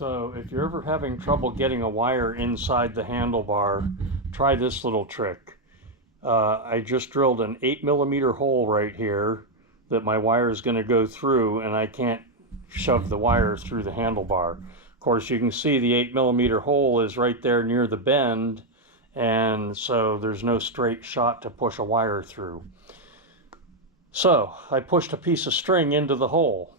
So if you're ever having trouble getting a wire inside the handlebar, try this little trick. I just drilled an 8mm hole right here that my wire is going to go through, and I can't shove the wire through the handlebar. Of course, you can see the 8mm hole is right there near the bend, and so there's no straight shot to push a wire through. So I pushed a piece of string into the hole,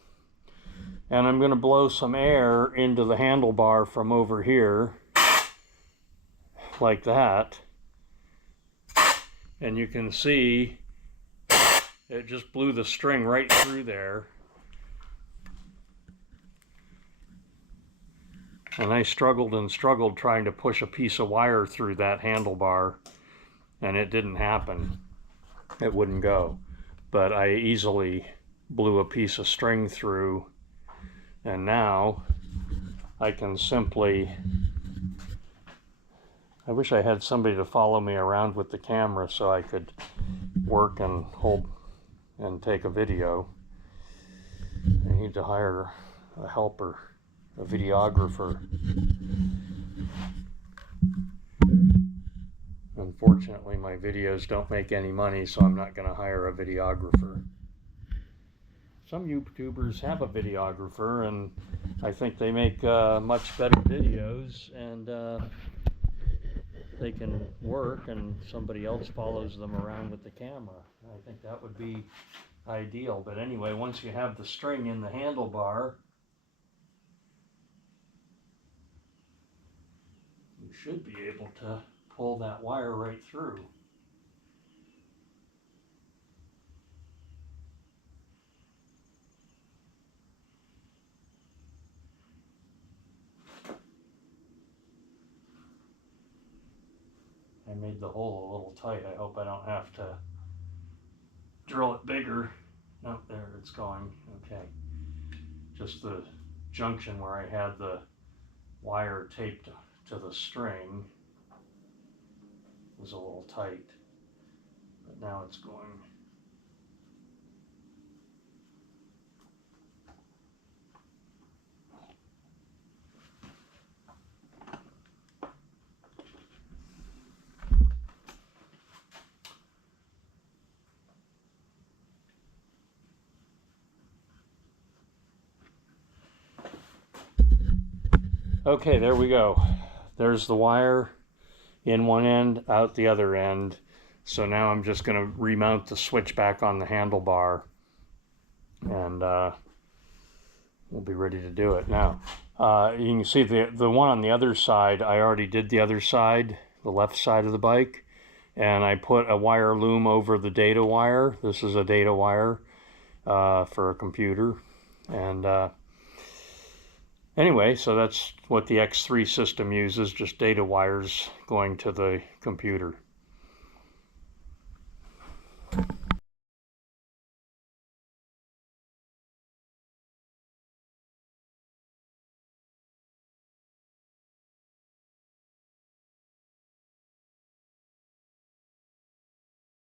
and I'm going to blow some air into the handlebar from over here, like that. And you can see it just blew the string right through there. And I struggled and struggled trying to push a piece of wire through that handlebar, and it didn't happen. It wouldn't go. But I easily blew a piece of string through, and now I can simply, I wish I had somebody to follow me around with the camera so I could work and hold and take a video. I need to hire a helper, a videographer. Unfortunately, my videos don't make any money, so I'm not going to hire a videographer. Some YouTubers have a videographer, and I think they make much better videos, and they can work, and somebody else follows them around with the camera. I think that would be ideal. But anyway, once you have the string in the handlebar, you should be able to pull that wire right through. I made the hole a little tight. I hope I don't have to drill it bigger. Oh, there it's going. Okay. Just the junction where I had the wire taped to the string was a little tight, but now it's going. Okay, there we go. There's the wire in one end, out the other end. So now I'm just going to remount the switch back on the handlebar, and we'll be ready to do it now. You can see the one on the other side, I already did the other side, the left side of the bike, and I put a wire loom over the data wire. This is a data wire for a computer, and anyway, so that's what the X3 system uses, just data wires going to the computer.